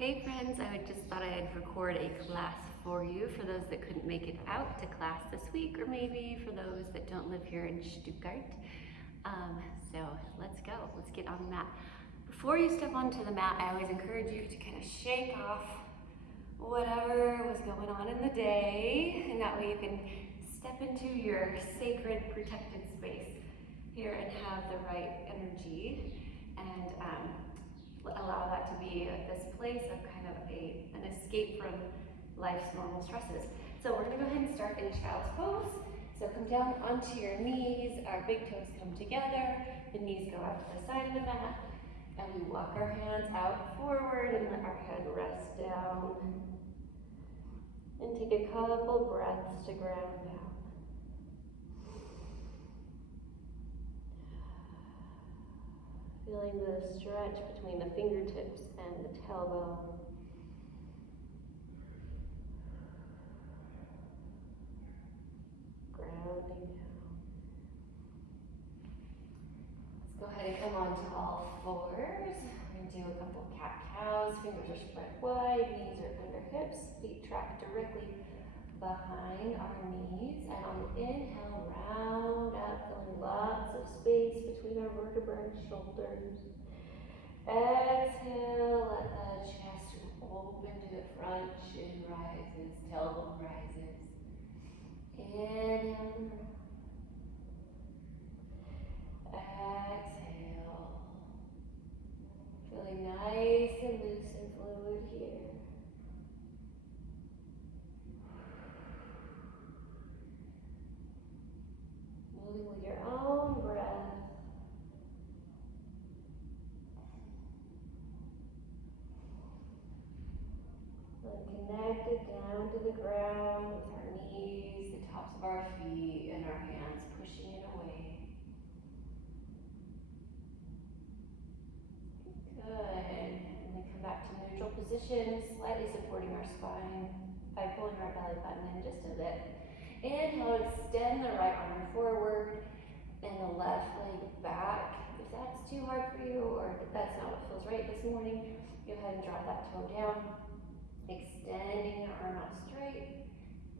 Hey friends, I just thought I'd record a class for you for those that couldn't make it out to class this week, or maybe for those that don't live here in Stuttgart. So let's go, let's get on the mat. Before you step onto the mat, I always encourage you to kind of shake off whatever was going on in the day, and that way you can step into your sacred protected space here and have the right energy and allow that to be this place of kind of an escape from life's normal stresses. So we're gonna go ahead and start in child's pose. So come down onto your knees, our big toes come together, the knees go out to the side of the mat, and we walk our hands out forward and let our head rest down. And take a couple breaths to ground down. Feeling the stretch between the fingertips and the tailbone. Grounding down. Let's go ahead and come onto all fours. We're going to do a couple cat-cows. Fingers are spread wide, knees are under hips, feet track directly behind our knees. And on the inhale, round out, feeling lots of space between our vertebrae and shoulders. Exhale, let the chest open to the front, chin rises, tailbone rises. Inhale. Exhale. Feeling nice and loose and fluid here. Moving with your own breath. Feeling connected down to the ground with our knees, the tops of our feet, and our hands pushing it away. Good. And then come back to neutral position, slightly supporting our spine by pulling our belly button in just a bit. Inhale, extend the right arm forward and the left leg back. If that's too hard for you or that's not what feels right this morning, go ahead and drop that toe down. Extending the arm out straight.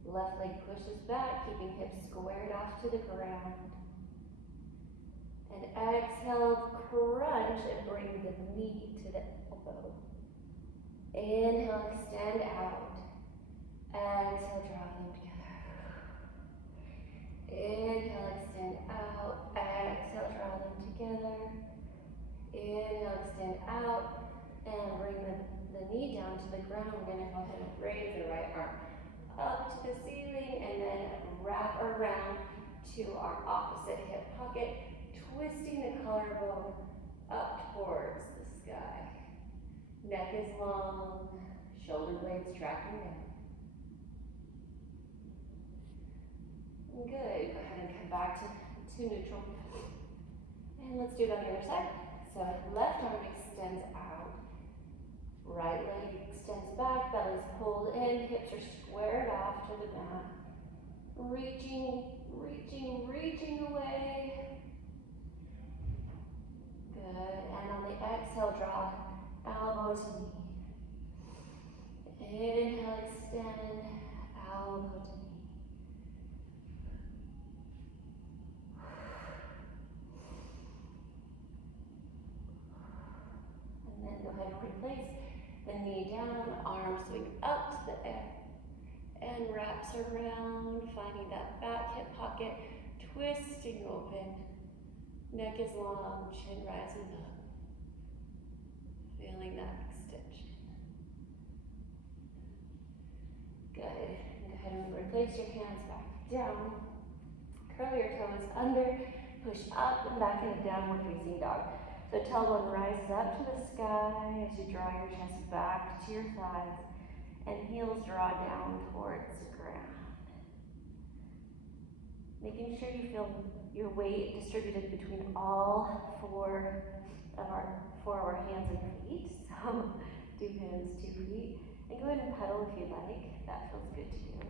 Left leg pushes back, keeping hips squared off to the ground. And exhale, crunch and bring the knee to the elbow. Inhale, extend out. Exhale, draw them together. Inhale, extend out. Exhale, draw them together. Inhale, extend out. And bring the knee down to the ground. We're going to go ahead and raise the right arm up to the ceiling and then wrap around to our opposite hip pocket, twisting the collarbone up towards the sky. Neck is long, shoulder blades tracking down. Good. Go ahead and come back to neutral. And let's do it on the other side. So left arm extends out. Right leg extends back, belly's pulled in, hips are squared off to the mat. Reaching, reaching, reaching away. Good. And on the exhale, draw elbow to knee. Inhale, extend, elbow to knee. And then go ahead and replace the knee down, arm swing up to the air. And wraps around, finding that back hip pocket, twisting open. Neck is long, chin rising up. Feeling that extension. Good. Go ahead and replace your hands back down. Curl your toes under, push up and back into downward facing dog. So tailbone rises up to the sky as you draw your chest back to your thighs. And heels draw down towards the ground. Making sure you feel your weight distributed between all four of our hands and feet. So 2 hands, 2 feet. And go ahead and pedal if you'd like. That feels good to you.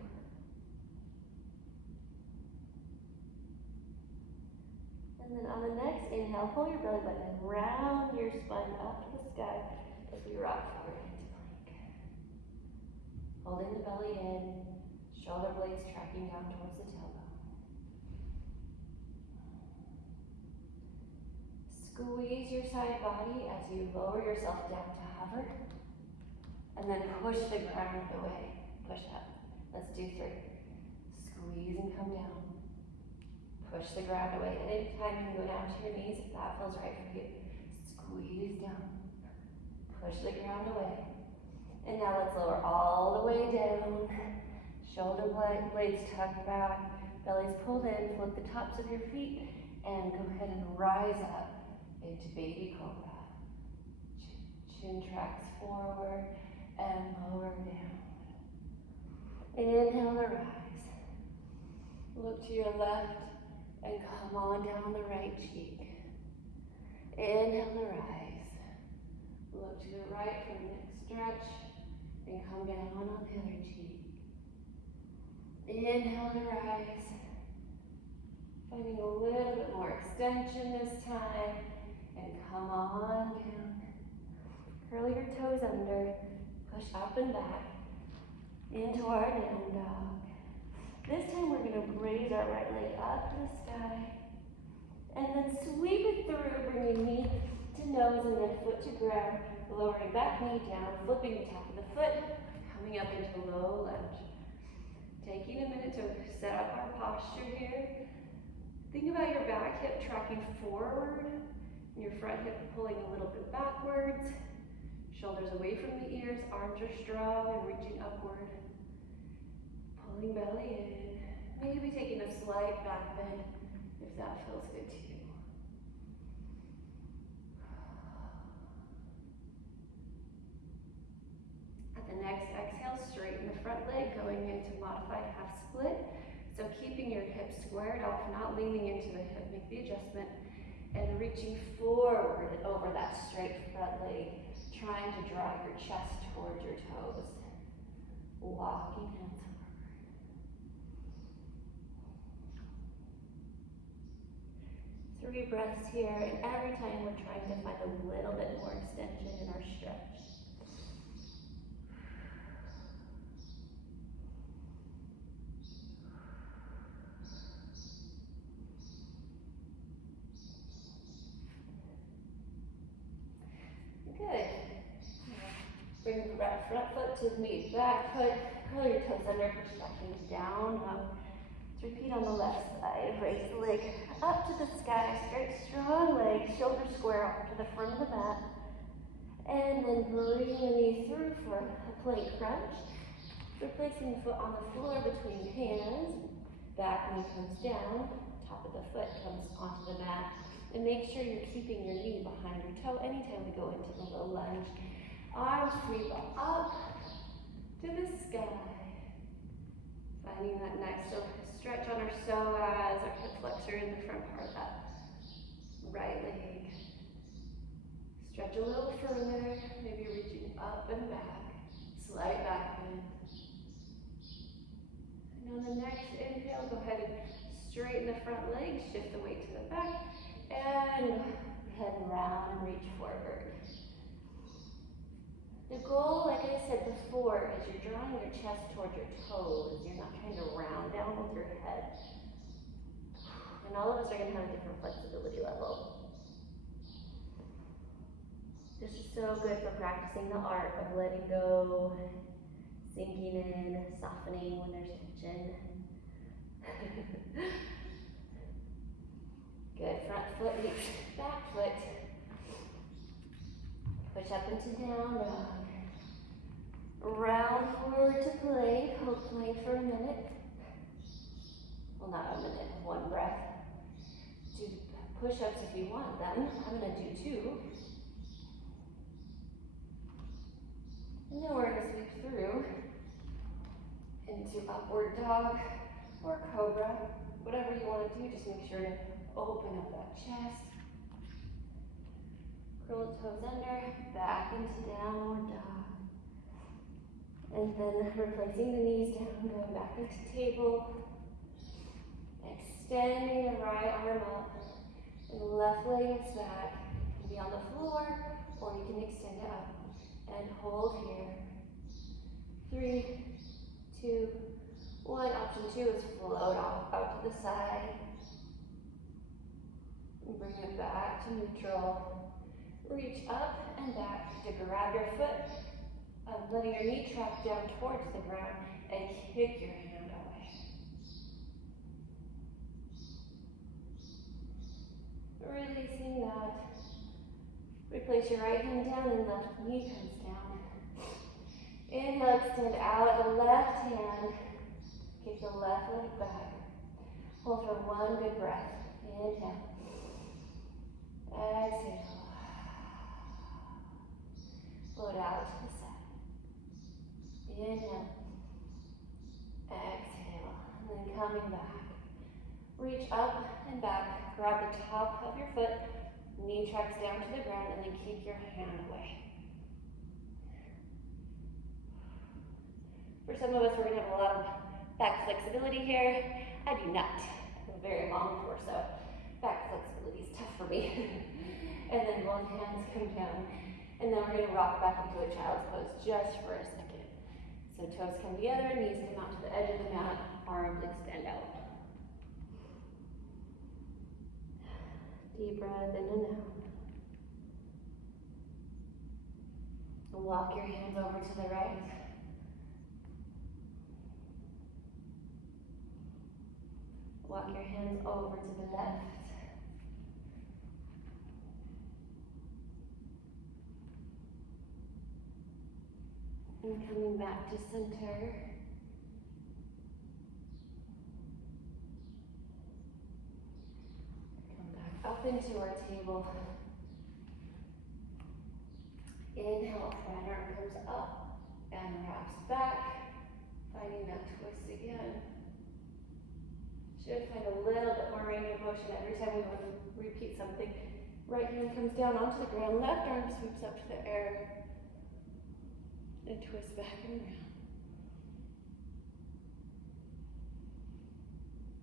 And then on the next inhale, pull your belly button and round your spine up to the sky as we rock forward into plank. the belly in, shoulder blades tracking down towards the tailbone. Squeeze your side body as you lower yourself down to hover. And then push the ground away. Push up. Let's do 3. Squeeze and come down. Push the ground away. At any time you can go down to your knees if that feels right for you. Squeeze down. Push the ground away. And now let's lower all the way down. Shoulder blades tucked back. Belly's pulled in. Flip the tops of your feet. And go ahead and rise up into baby cobra. Chin tracks forward and lower down. Inhale to rise. Look to your left and come on down the right cheek. Inhale to rise. Look to the right for the next stretch and come down on the other cheek. Inhale to rise. Finding a little bit more extension this time and come on down. Curl your toes under. Push up and back into our down dog. This time we're going to raise our right leg up to the sky and then sweep it through, bringing knee to nose and then foot to ground, lowering back knee down, flipping the top of the foot, coming up into low lunge. Taking a minute to set up our posture here. Think about your back hip tracking forward and your front hip pulling a little bit backwards. Shoulders away from the ears, arms are strong and reaching upward. Pulling belly in. Maybe taking a slight back bend if that feels good to you. At the next exhale, straighten the front leg, going into modified half split. So keeping your hips squared off, not leaning into the hip, make the adjustment, and reaching forward over that straight front leg. Trying to draw your chest towards your toes. Walking hands forward. 3 breaths here, and every time we're trying to find a little bit more extension in our stretch. Good. Bring the front foot to the meet back foot. Curl your toes under, push back and down. Let's repeat on the left side. Raise the leg up to the sky. Straight, strong legs. Shoulders square off to the front of the mat. And then bring the knee through for a plank crunch. Replacing the foot on the floor between hands. Back knee comes down. Top of the foot comes onto the mat. And make sure you're keeping your knee behind your toe anytime we go into the low lunge. Arms sweep up to the sky. Finding that nice stretch on our psoas, our hip flexor in the front part of that right leg. Stretch a little further, maybe reaching up and back. Slight back bend. And on the next inhale, go ahead and straighten the front leg, shift the weight to the back. And head round and reach forward. The goal, like I said before, is you're drawing your chest towards your toes. You're not trying to round down with your head. And all of us are going to have a different flexibility level. This is so good for practicing the art of letting go, sinking in, softening when there's tension. Good, front foot meets back foot. Push up into down dog. Round forward to plank. Hold plank for a minute. Well, not a minute, 1 breath. Do push-ups if you want them. I'm going to do 2. And then we're going to sweep through into upward dog or cobra. Whatever you want to do, just make sure to open up that chest. Curl the toes under, back into downward dog. And then replacing the knees down, going back into table. Extending the right arm up. And the left leg is back. You can be on the floor, or you can extend it up. And hold here. 3, Option 2 is float off out to the side. And bring it back to neutral. Reach up and back to grab your foot, letting your knee track down towards the ground and kick your hand away. Releasing that. Replace your right hand down and left knee comes down. Inhale, extend out the left hand. Kick the left leg back. Hold for one good breath. Inhale. Exhale. Float out to the side. Inhale. Exhale. And then coming back. Reach up and back. Grab the top of your foot. Knee tracks down to the ground and then kick your hand away. For some of us, we're going to have a lot of back flexibility here. I do not. I have a very long torso. Back flexibility is tough for me. And then both hands come down. And then we're going to rock back into a child's pose just for a second. So toes come together, knees come out to the edge of the mat, arms extend out. Deep breath in and out. And walk your hands over to the right. Walk your hands over to the left. And coming back to center. Come back up into our table. Inhale, right arm comes up and wraps back. Finding that twist again. Should find a little bit more range of motion every time we repeat something. Right hand comes down onto the ground, left arm sweeps up to the air. And twist back and around.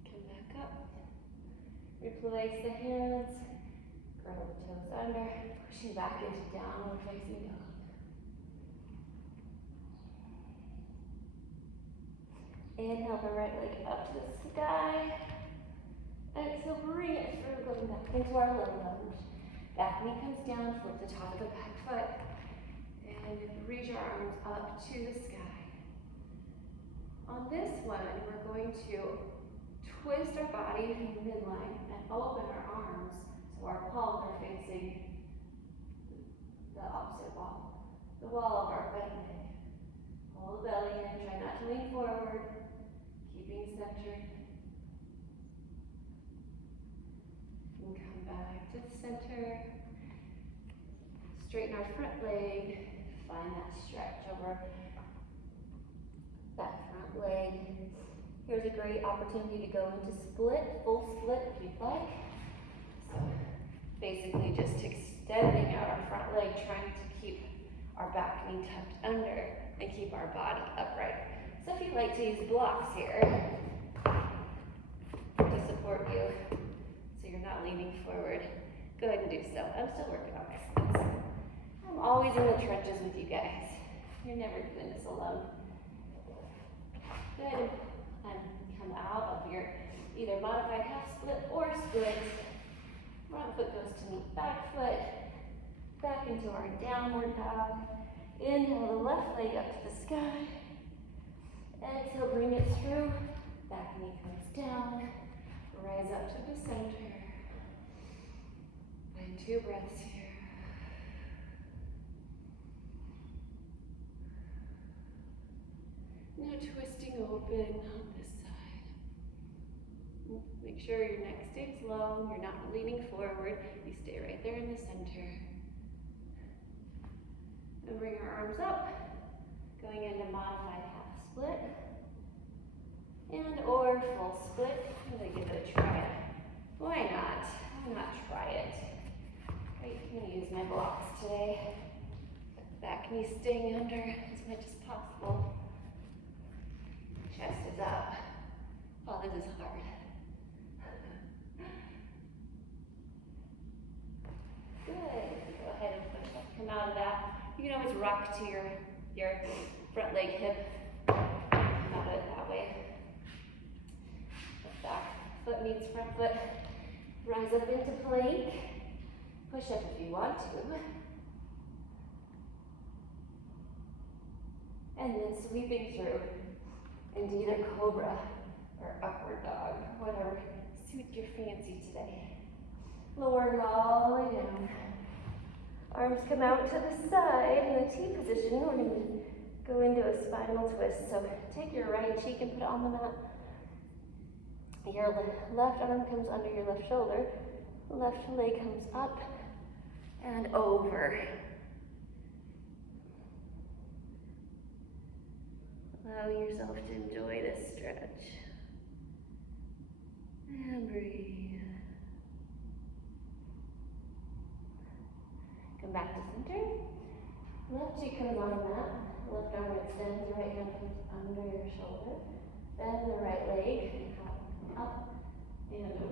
Come back up. Replace the hands. Curl the toes under. Pushing back into downward facing dog. Inhale the right leg up to the sky. Exhale, bring it through, going back into our low lunge. Back knee comes down, flip the top of the back foot. And reach your arms up to the sky. On this one, we're going to twist our body in the midline and open our arms so our palms are facing the opposite wall, the wall of our front leg. Pull the belly in, try not to lean forward, keeping centered. And come back to the center. Straighten our front leg. Find that stretch over that front leg. Here's a great opportunity to go into split, full split if you'd like. So basically just extending out our front leg, trying to keep our back knee tucked under and keep our body upright. So if you'd like to use blocks here to support you so you're not leaning forward, go ahead and do so. I'm still working on my splits. I'm always in the trenches with you guys. You're never doing this alone. Good. And come out of your either modified half split or split. Front foot goes to meet back foot. Back into our downward dog. Inhale the left leg up to the sky. Exhale, bring it through. Back knee comes down. Rise up to the center. Find 2 breaths here. Now twisting open on this side. Make sure your neck stays low, you're not leaning forward, you stay right there in the center. And bring our arms up, going into modified half split. And or full split. I'm going to give it a try. Why not? Why not try it? Right, I'm going to use my blocks today. Back knee staying under as much as possible. Chest is up. Oh, this is hard. Good. Go ahead and push up. Come out of that. You can always rock to your front leg hip. Come out of it that way. foot meets front foot. Rise up into plank. Push up if you want to. And then sweeping through into either cobra or upward dog, whatever suits your fancy today. Lowering all the way down. Arms come out to the side in the T position. We're going to go into a spinal twist. So take your right cheek and put it on the mat. Your left arm comes under your left shoulder. Left leg comes up and over. Allow yourself to enjoy this stretch. And breathe. Come back to center. Left cheek comes on the mat. Left arm extends. The right hand comes under your shoulder. Bend the right leg. Up and over.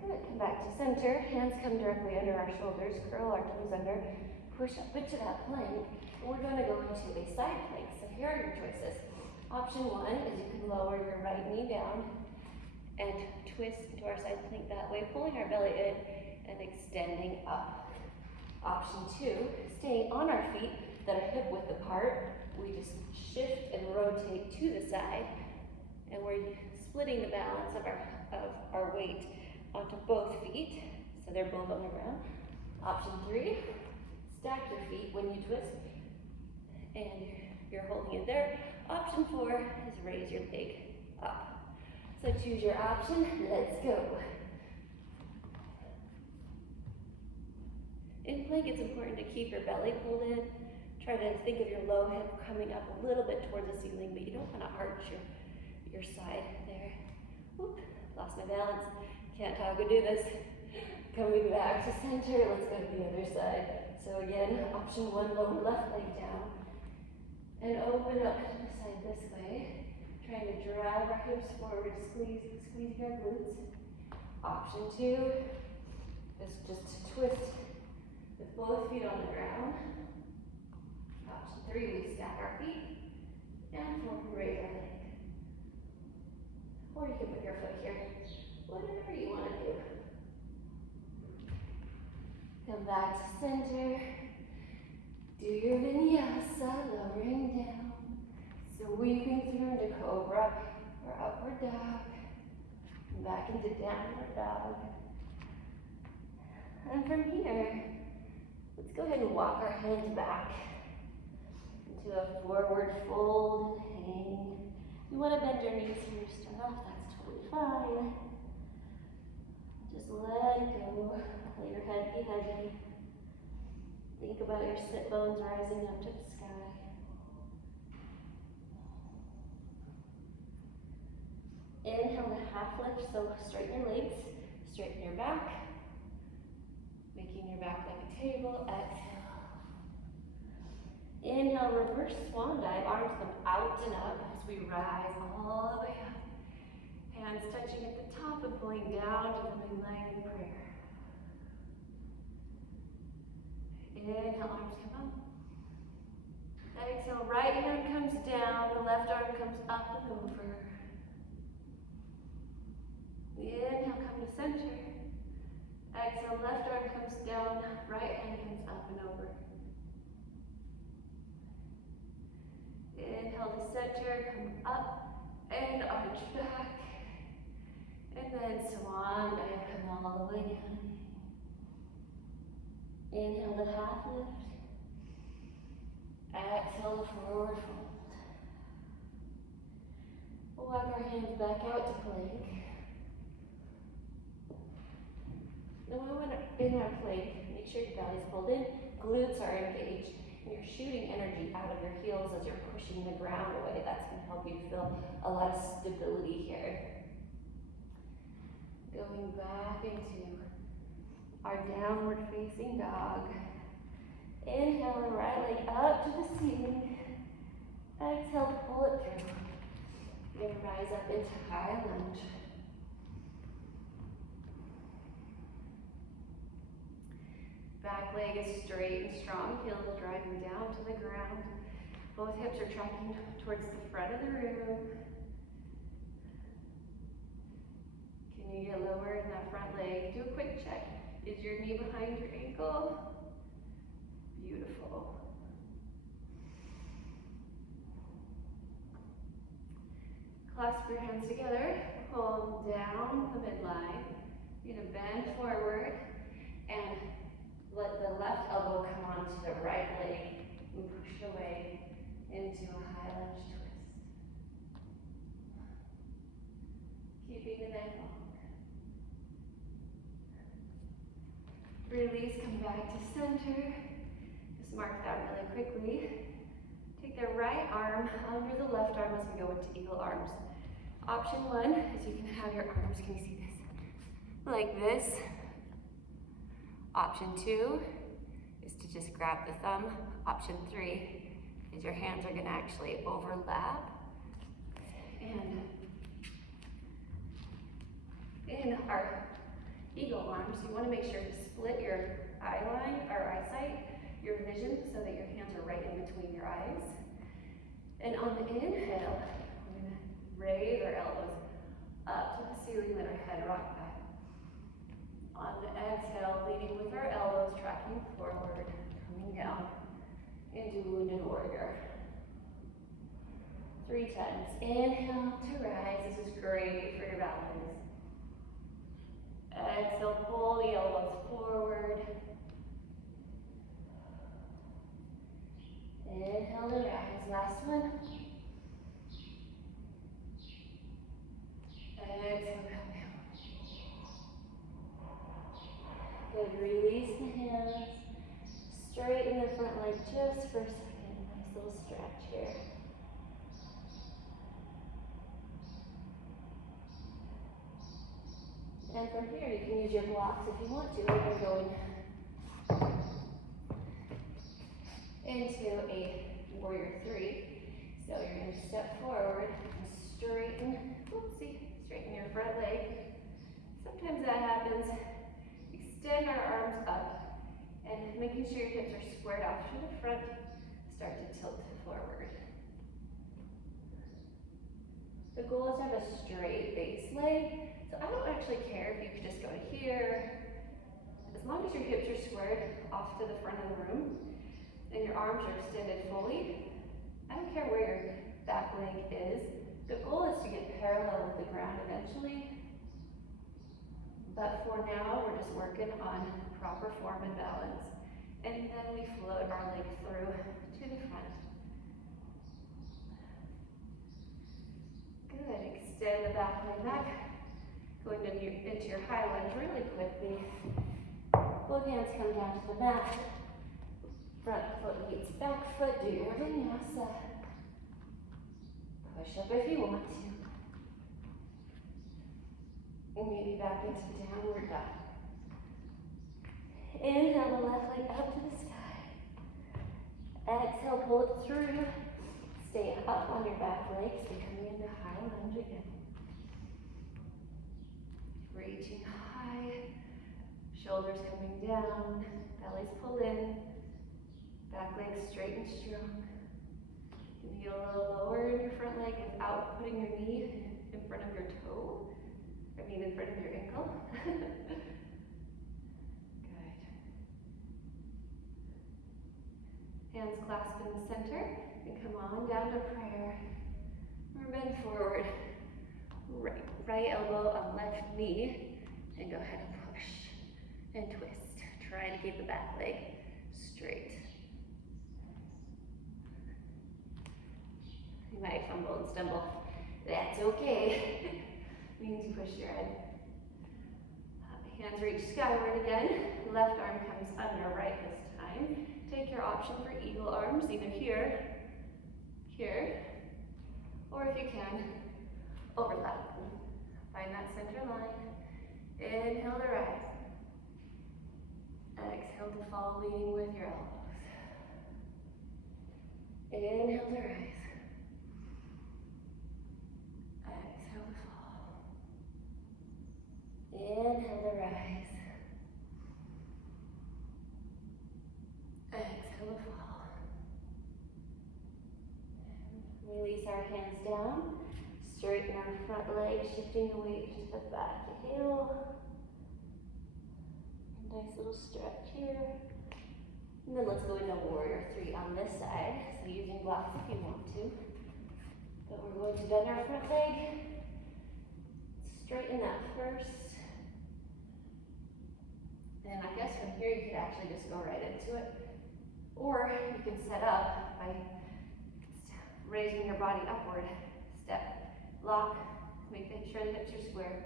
Good. Come back to center. Hands come directly under our shoulders. Curl our toes under. Push up into that plank. And we're going to go into a side plank. So here are your choices. Option one is you can lower your right knee down and twist into our side plank that way, pulling our belly in and extending up. Option two, staying on our feet that are hip width apart. We just shift and rotate to the side, and we're splitting the balance of our weight onto both feet, so they're both on the ground. Option three, stack your feet when you twist, and you're holding it there. Option four is raise your leg up. So choose your option, let's go. In plank, it's important to keep your belly pulled in. Try to think of your low hip coming up a little bit towards the ceiling, but you don't want to arch your side there. Whoop, lost my balance. Can't talk or do this. Coming back to center, let's go to the other side. So again, option one, lower left leg down. And open up to the side this way. Trying to drive our hips forward, squeeze your glutes. Option two is just to twist with both feet on the ground. Option three, we stack our feet. And four, we raise our leg. Or you can put your foot here. Whatever you want to do. Come back to center. Do your vinyasa, lowering down. Sweeping through into cobra or upward dog. And back into downward dog. And from here, let's go ahead and walk our hands back into a forward fold and hang. You want to bend your knees when you start off, that's totally fine. Just let go. Let your head be heavy. Think about your sit bones rising up to the sky. Inhale to half lift, so straighten your legs, straighten your back, making your back like a table. Exhale. Inhale, reverse swan dive, arms come out and up as we rise all the way up. Hands touching at the top and pulling down to the midline in prayer. Inhale, arms come up. Exhale, right hand comes down, the left arm comes up and over. Inhale, come to center. Exhale, left arm comes down, right hand comes up and over. Inhale to center, come up and arch back. And then swan dive, come all the way down. Inhale to half lift. Exhale to forward fold. Walk our hands back out to plank. Now when we're in our plank, make sure your belly's pulled in, glutes are engaged, and you're shooting energy out of your heels as you're pushing the ground away. That's going to help you feel a lot of stability here. Going back into our downward facing dog. Inhale, right leg up to the ceiling. Exhale to pull it through. You're going to rise up into high lunge. Back leg is straight and strong, heels driving down to the ground. Both hips are tracking towards the front of the room. Can you get lower in that front leg? Do a quick check. Is your knee behind your ankle? Beautiful. Clasp your hands together, pull them down the midline. You're gonna bend forward and let the left elbow come onto the right leg and push away into a high lunge twist. Keeping the neck long. Release, come back to center. Just mark that really quickly. Take the right arm under the left arm as we go into eagle arms. Option one is you can have your arms, can you see this? Like this. Option two is to just grab the thumb. Option three is your hands are going to actually overlap. And in our eagle arms, you want to make sure to split your eye line or eyesight, your vision, so that your hands are right in between your eyes. And on the inhale, we're going to raise our elbows up to the ceiling, let our head rock back. On the exhale, leading with our elbows, tracking forward, coming down into wounded warrior. 3 times. Inhale to rise. This is great for your balance. Exhale, pull the elbows forward. Inhale to rise. Last one. Exhale, come down. Good, release the hands. Straighten the front leg just for a second. Nice little stretch here. And from here, you can use your blocks if you want to. We're going into a warrior 3. So you're going to step forward and straighten, straighten your front leg. Sometimes that happens. Extend our arms up and making sure your hips are squared off to the front. Start to tilt forward. The goal is to have a straight base leg. So I don't actually care if you could just go to here. As long as your hips are squared off to the front of the room and your arms are extended fully, I don't care where your back leg is. The goal is to get parallel with the ground eventually. But for now, we're just working on proper form and balance. And then we float our leg through to the front. Good, extend the back leg back. Going into your high lunge really quickly. Both hands come down to the mat. Front foot meets back foot. Do your vinyasa. Push up if you want to. And maybe back into downward dog. Inhale the left leg up to the sky. Exhale, pull it through. Stay up on your back leg. So coming into high lunge again. Reaching high. Shoulders coming down. Belly's pulled in. Back leg straight and strong. You can get a little lower in your front leg without putting your knee in front of your toe. In front of your ankle. Good. Hands clasped in the center. And come on down to prayer. Or bend forward. Right elbow on left knee. And go ahead and push. And twist. Try to keep the back leg straight. You might fumble and stumble. That's okay. Means you push your head. Hands reach skyward again. Left arm comes under right this time. Take your option for eagle arms, either here, or if you can, overlap. Find that center line. Inhale to rise. Exhale to fall, leading with your elbows. Inhale to rise. Exhale to fall. Inhale to rise. down. Straighten our front leg, shifting the weight to the back heel. Nice little stretch here. And then let's go into warrior three on this side. So using blocks if you want to. But we're going to bend our front leg. Straighten that first. And I guess from here you could actually just go right into it. Or you can set up by raising your body upward. Step, lock, make sure the hips are square,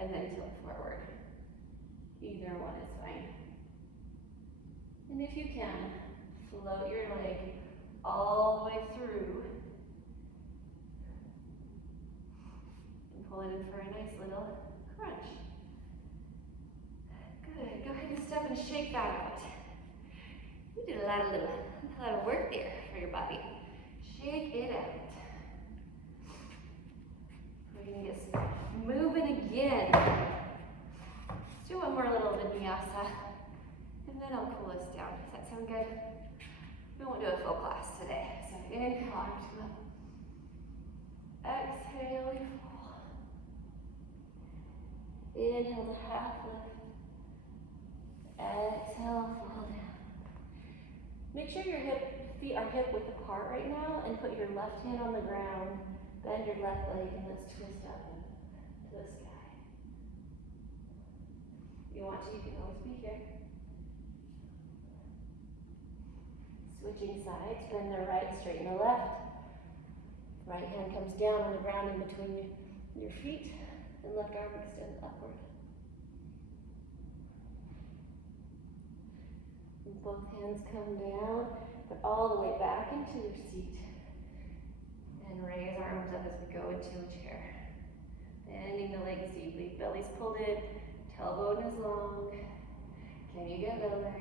and then tilt forward. Either one is fine. And if you can, float your leg all the way through. And pull it in for a nice little crunch. Good, go ahead and step and shake that out. You did a lot of work there for your body. Shake it out. We're gonna get moving again. Let's do one more little vinyasa, and then I'll cool us down. Does that sound good? We won't do a full class today. So inhale, arms come up. Exhale, we fall. Inhale to half lift. Exhale, fall down. Make sure your feet are hip width apart right now, and put your left hand on the ground. Bend your left leg, and let's twist up to the sky. If you want to, you can always be here. Switching sides, bend the right, straighten the left. Right hand comes down on the ground in between your feet, and left arm extends upward. And both hands come down, but all the way back into your seat. And raise our arms up as we go into a chair. Bending the legs deeply, belly's pulled in, tailbone is long. Can you get lower?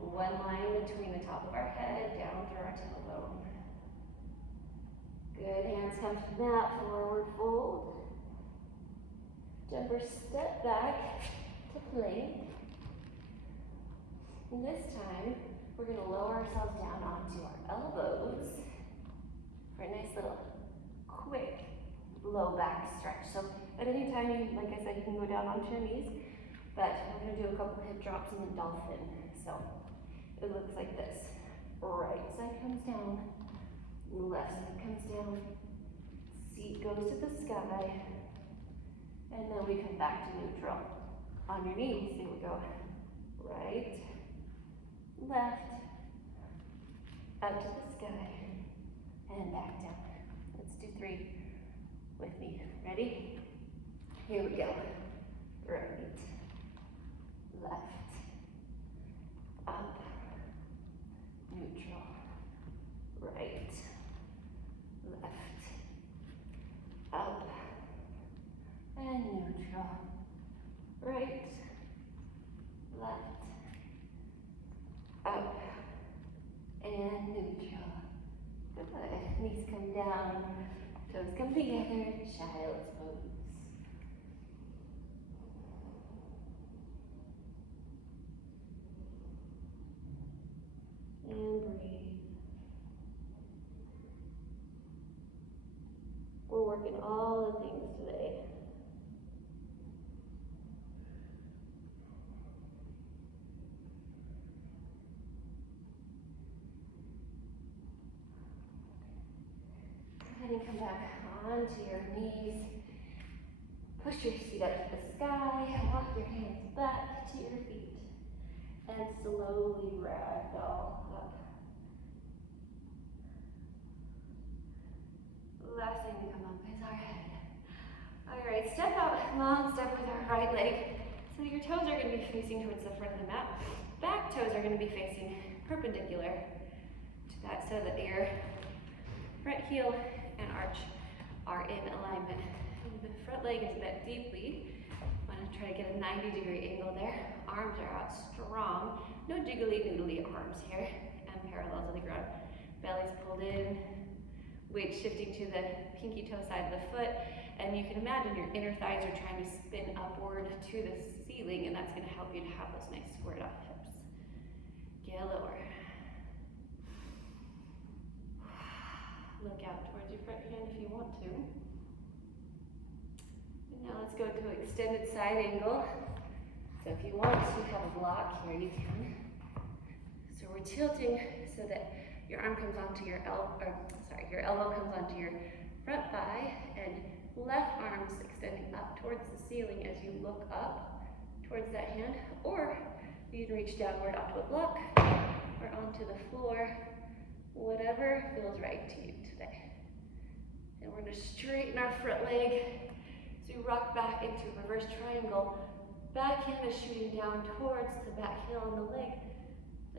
One line between the top of our head, down through our tailbone. Good, hands come to the mat, forward fold. Jumper step back to plank. And this time, we're gonna lower ourselves down onto our elbows for a nice little quick low back stretch. So at any time, like I said, you can go down onto your knees, but we're gonna do a couple hip drops in the dolphin. So it looks like this. Right side comes down, left side comes down, seat goes to the sky, and then we come back to neutral. On your knees, there we go. Right, left, up to the sky, and back down. Let's do 3 with me. Ready? Here we go. Right, left, up, neutral, right, left, up, and neutral, right, left, up, and neutral. Good. Knees come down, toes come together, child's pose. And breathe. We're working all the things today. Go ahead and come back onto your knees. Push your feet up to the sky. Walk your hands back to your feet. And slowly ragdoll up. Last thing to come up is our head. All right, step out, long step with our right leg. So your toes are going to be facing towards the front of the mat. Back toes are going to be facing perpendicular to that, so that your front heel and arch are in alignment. The front leg is bent deeply. I'm going to try to get a 90-degree angle there. Arms are out strong. No jiggly noodly arms here, and parallel to the ground. Belly's pulled in. Weight shifting to the pinky toe side of the foot. And you can imagine your inner thighs are trying to spin upward to the ceiling, and that's going to help you to have those nice squared off hips. Get lower. Look out towards your front hand if you want to. And now let's go to extended side angle. So if you want to have a block here, you can. So we're tilting so that your arm comes onto your your elbow comes onto your front thigh, and left arm's extending up towards the ceiling as you look up towards that hand, or you can reach downward onto a block or onto the floor, whatever feels right to you today. And we're going to straighten our front leg as we rock back into reverse triangle. Back hand is shooting down towards the back heel on the leg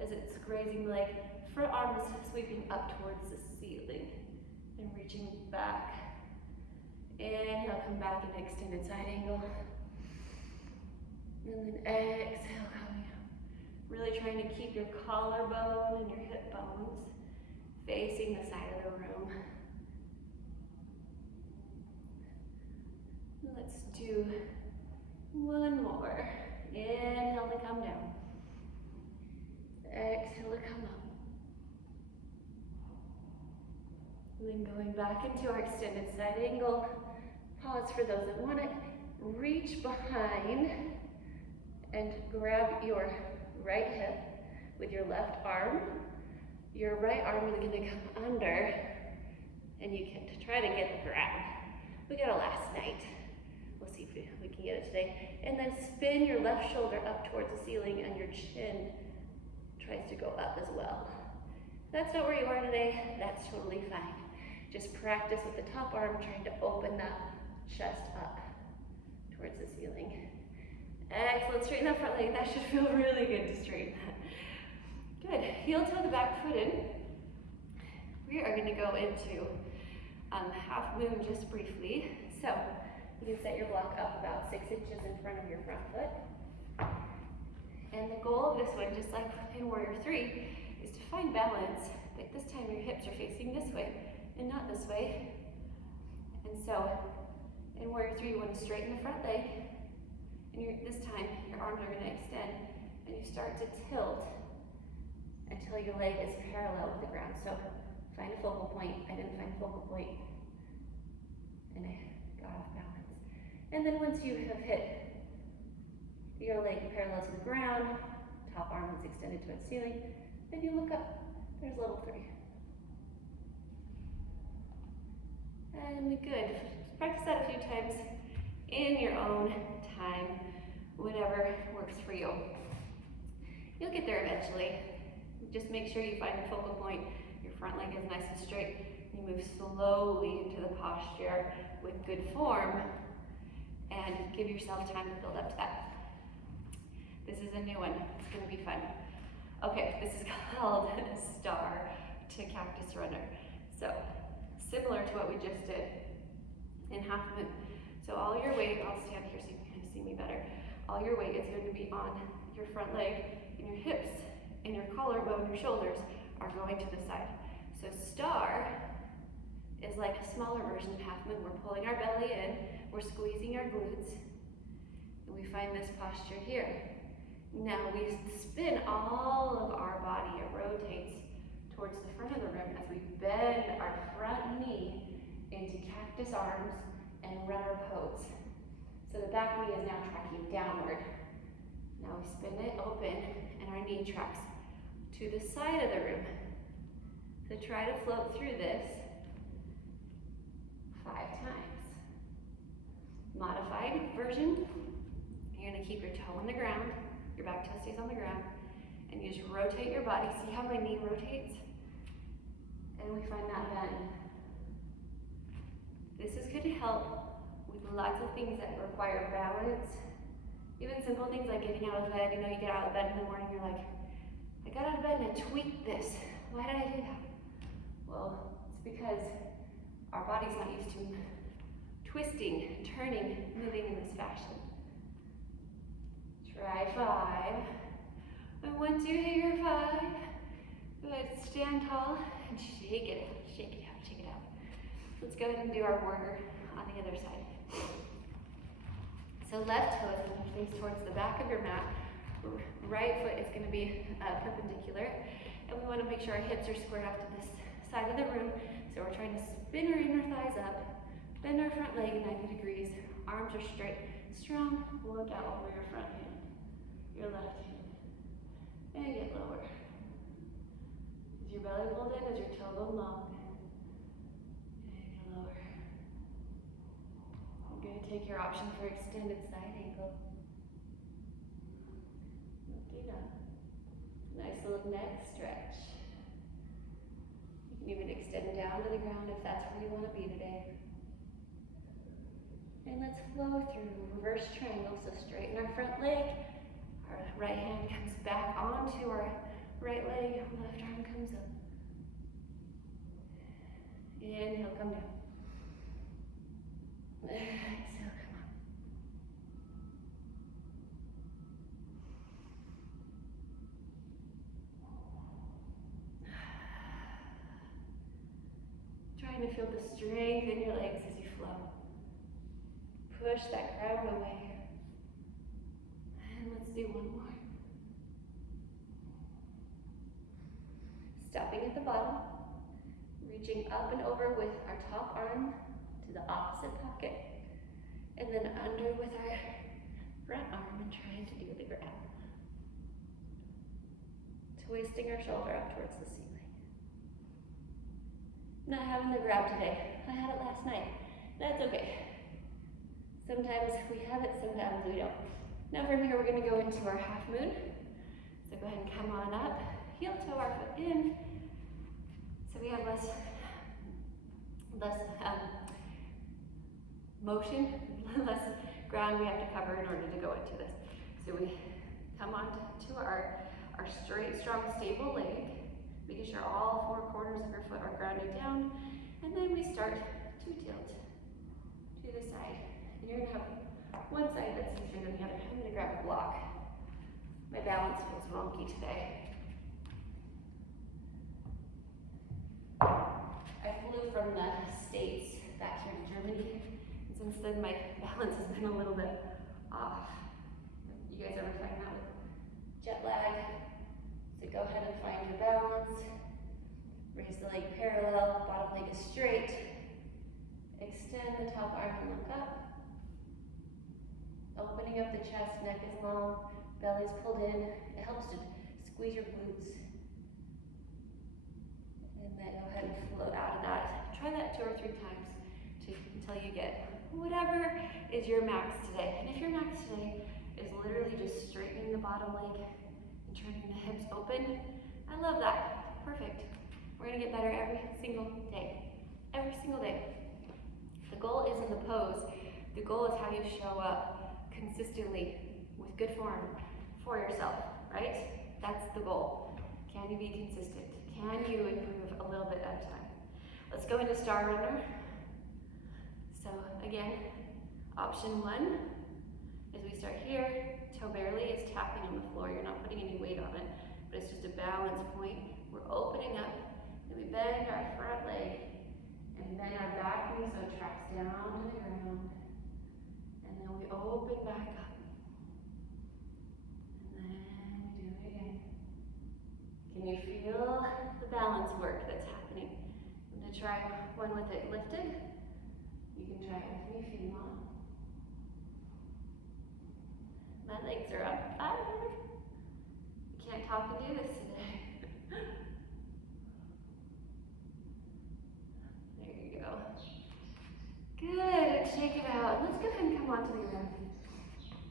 as it's grazing the leg. Front arm is sweeping up towards the ceiling and reaching back. Inhale, come back into extended side angle. And then exhale, coming up. Really trying to keep your collarbone and your hip bones facing the side of the room. Let's do one more. Inhale to come down. Exhale to come up. And then going back into our extended side angle. Pause for those that want it. Reach behind and grab your right hip with your left arm. Your right arm is going to come under, and you can try to get the grab. We got it last night. We'll see if we can get it today. And then spin your left shoulder up towards the ceiling, and your chin tries to go up as well. If that's not where you are today, that's totally fine. Just practice with the top arm, trying to open that chest up towards the ceiling. Excellent, straighten that front leg. That should feel really good to straighten that. Good, heel toe the back foot in. We are gonna go into half moon just briefly. So you can set your block up about 6 inches in front of your front foot. And the goal of this one, just like in Warrior 3, is to find balance, but this time your hips are facing this way and not this way. And so in Warrior 3, you want to straighten the front leg, and this time your arms are going to extend, and you start to tilt until your leg is parallel with the ground. So find a focal point. I didn't find a focal point, and I got off balance. And then once you have hit your leg parallel to the ground, top arm is extended towards the ceiling, and you look up. There's level 3. And good. Practice that a few times in your own time, whatever works for you. You'll get there eventually. Just make sure you find the focal point. Your front leg is nice and straight. You move slowly into the posture with good form, and give yourself time to build up to that. This is a new one. It's going to be fun. Okay, this is called Star to Cactus Runner. So, similar to what we just did in half moon. So all your weight, I'll stand here so you can see me better. All your weight is going to be on your front leg, and your hips and your collarbone, your shoulders are going to the side. So Star is like a smaller version of half moon. We're pulling our belly in, we're squeezing our glutes, and we find this posture here. Now we spin all of our body, it rotates towards the front of the room as we bend our front knee into cactus arms and runner pose. So the back knee is now tracking downward. Now we spin it open, and our knee tracks to the side of the room. So try to float through this 5 times. Modified version, you're going to keep your toe on the ground, your back toe stays on the ground, and you just rotate your body. See how my knee rotates? And we find that bend. This is going to help with lots of things that require balance. Even simple things like getting out of bed. You know, you get out of bed in the morning, you're like, I got out of bed and I tweaked this. Why did I do that? Well, it's because our body's not used to twisting, turning, moving in this fashion. Try 5. And once you hit your 5, good, stand tall and shake it out, shake it out, shake it out. Let's go ahead and do our warrior on the other side. So left toe is going to face towards the back of your mat. Right foot is going to be perpendicular. And we want to make sure our hips are squared off to this side of the room So we're trying to spin our inner thighs up, bend our front leg 90 degrees, arms are straight, strong, look out over your front hand, your left hand, and get lower. Is your belly pulled in? Is your tailbone long? And get lower. I'm going to take your option for extended side angle. Lifting up. Nice little neck stretch. You can even extend down to the ground if that's where you want to be today. And let's flow through reverse triangle. So straighten our front leg. Our right hand comes back onto our right leg. Left arm comes up. Inhale, come down. Exhale, come up. Trying to feel the strength in your legs as you flow. Push that crown away. And let's do one more. Stopping at the bottom, reaching up and over with our top arm to the opposite pocket, and then under with our front arm and trying to do the grab. Twisting our shoulder up towards the ceiling. Not having the grab today. I had it last night. That's okay. Sometimes we have it, sometimes we don't. Now from here we're going to go into our half moon. So go ahead and come on up. Heel toe our foot in. So we have less motion, less ground we have to cover in order to go into this. So we come on to our straight, strong, stable leg, making sure all four corners of your foot are grounded down, and then we start to tilt to the side. And you're gonna have one side that's easier than the other. I'm gonna grab a block. My balance feels wonky today. I flew from the States back here to Germany, and since then my balance has been a little bit off. You guys ever find that with jet lag? So go ahead and find your balance. Raise the leg parallel, bottom leg is straight. Extend the top arm and look up. Opening up the chest, neck is long, belly's pulled in. It helps to squeeze your glutes. And then go ahead and float out of that. Try that 2 or 3 times until you get whatever is your max today. And if your max today is literally just straightening the bottom leg and turning the hips open, I love that. Perfect. We're gonna get better every single day. Every single day. The goal isn't the pose. The goal is how you show up consistently with good form for yourself, right? That's the goal. Can you be consistent? Can you improve a little bit at a time? Let's go into Star Runner. So again, option 1 is we start here. Toe barely is tapping on the floor. You're not putting any weight on it, but it's just a balance point. We're opening up, and we bend our front leg, and then our back knee so it tracks down to the ground. And then we open back up. And then we do it again. Can you feel the balance work that's happening? I'm going to try one with it lifted. You can try it with me if you want. My legs are up. I can't talk and do this today. There you go. Good. Shake it out. Let's go ahead and come onto the ground.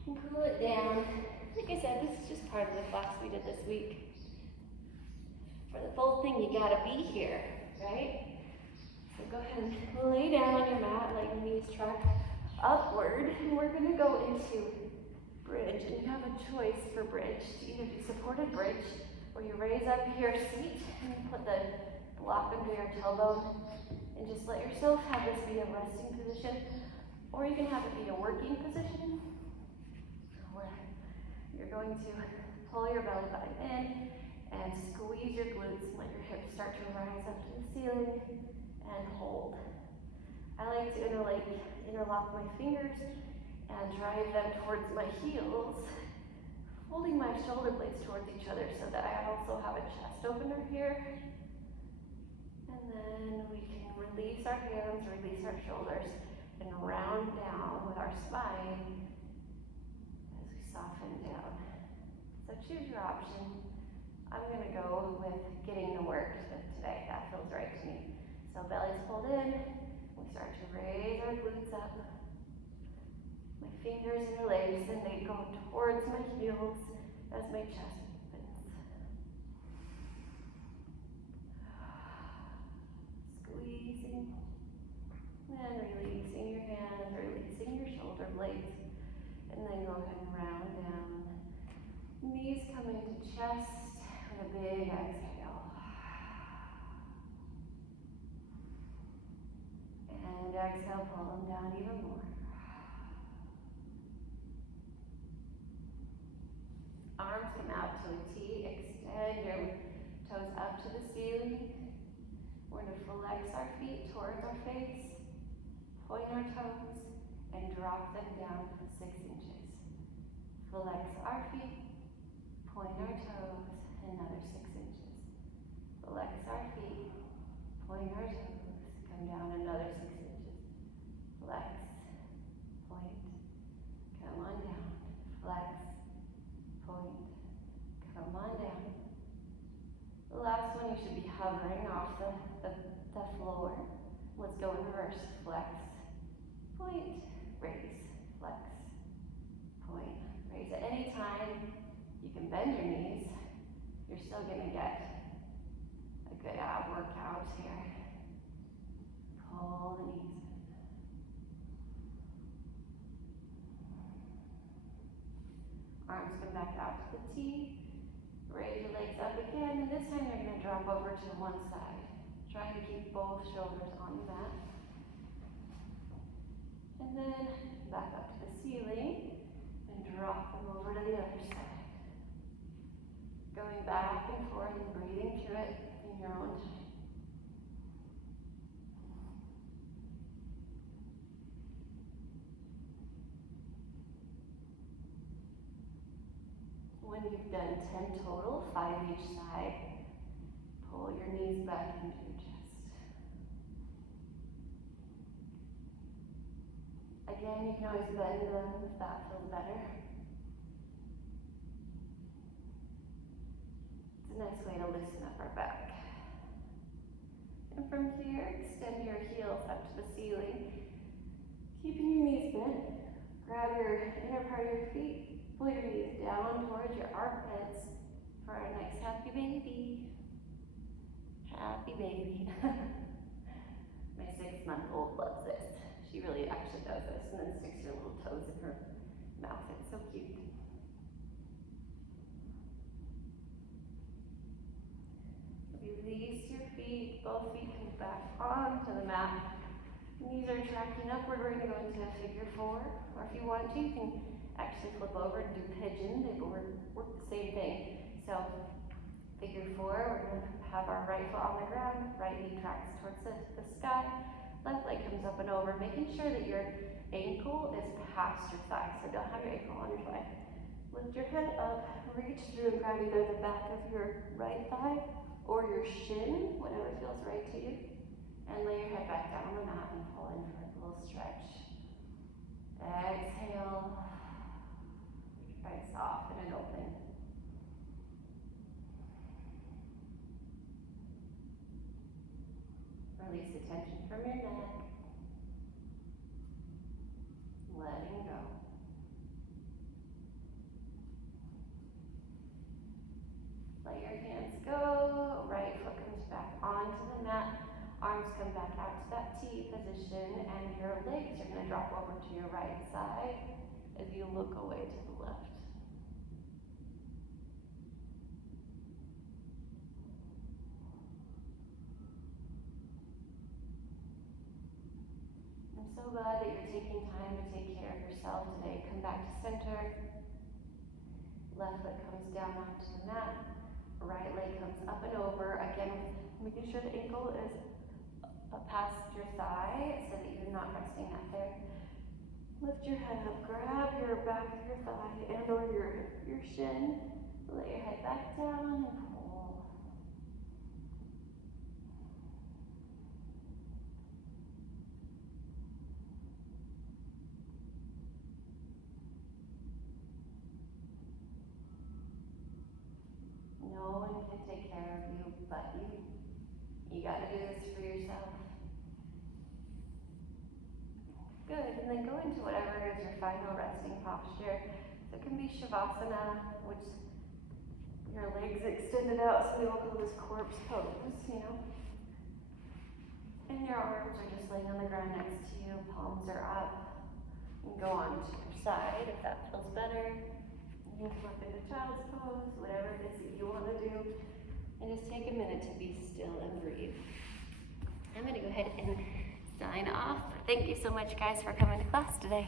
And pull it down. Like I said, this is just part of the class we did this week. For the full thing, you gotta be here, right? So go ahead and lay down on your mat, let your knees track upward, and we're gonna go into bridge. And you have a choice for bridge. Either do supported bridge, where you raise up your seat and you put the block under your tailbone, and just let yourself have this be a resting position, or you can have it be a working position, where you're going to pull your belly button in and squeeze your glutes, let your hips start to rise up to the ceiling, and hold. I like to interlock my fingers and drive them towards my heels, holding my shoulder blades towards each other so that I also have a chest opener here. And then we can release our hands, release our shoulders, and round down with our spine as we soften down. So choose your option. I'm gonna go with getting the work today. That feels right to me. So belly's pulled in. We start to raise our glutes up. My fingers interlace and they go towards my heels as my chest opens. Squeezing and releasing your hands, releasing your shoulder blades, and then go ahead and round down. Knees come into chest with a big exhale. And exhale, pull them down even more. Arms come out to a T, extend your toes up to the ceiling. We're going to flex our feet towards our face, point our toes, and drop them down 6 inches. Flex our feet, point our toes, another 6 inches. Flex our feet, point our toes, come down another 6 inches. Flex, point, come on down. Flex, point, come on down. The last one, you should be hovering off the floor. Let's go in reverse. Flex, point, raise, flex, point, raise. At any time, you can bend your knees. You're still gonna get a good ab workout here. Pull the knees in. Arms come back out to the T. Raise your legs up again, and this time you're going to drop over to one side. Try to keep both shoulders on the mat. And then back up to the ceiling, and drop them over to the other side. Going back and forth and breathing through it in your own time. When you've done 10 total, 5 each side, pull your knees back into your chest. Again, you can always bend them if that feels better. It's a nice way to loosen up our back. And from here, extend your heels up to the ceiling, keeping your knees bent. Grab your inner part of your feet. Pull your knees down towards your armpits for our next happy baby. Happy baby. My 6-month-old loves this. She really actually does this and then sticks her little toes in her mouth. It's so cute. Release your feet. Both feet come back onto the mat. Knees are tracking upward. We're going to go into a figure 4. Or if you want to, you can actually flip over and do pigeon. They work the same thing. So figure 4, we're going to have our right foot on the ground, right knee tracks towards the sky, left leg comes up and over, making sure that your ankle is past your thigh. So don't have your ankle on your thigh. Lift your head up, reach through and grab either the back of your right thigh or your shin, whatever feels right to you. And lay your head back down on the mat and pull in for a little stretch. Exhale. Try to soften and open. Release the tension from your neck. Letting go. Let your hands go. Right foot comes back onto the mat. Arms come back out to that T position, and your legs are going to drop over to your right side as you look away to the left. I'm so glad that you're taking time to take care of yourself today. Come back to center. Left foot comes down onto the mat. Right leg comes up and over. Again, making sure the ankle is past your thigh so that you're not resting that there. Lift your head up, grab your back of your thigh and or your shin. Lay your head back down and pull. and then go into whatever is your final resting posture. So it can be Shavasana, which your legs extended out, so we will call this corpse pose, you know. And your arms are just laying on the ground next to you, palms are up. You can go on to your side if that feels better. You can come up into child's pose, whatever it is that you want to do. And just take a minute to be still and breathe. I'm going to go ahead and sign off. Thank you so much, guys, for coming to class today.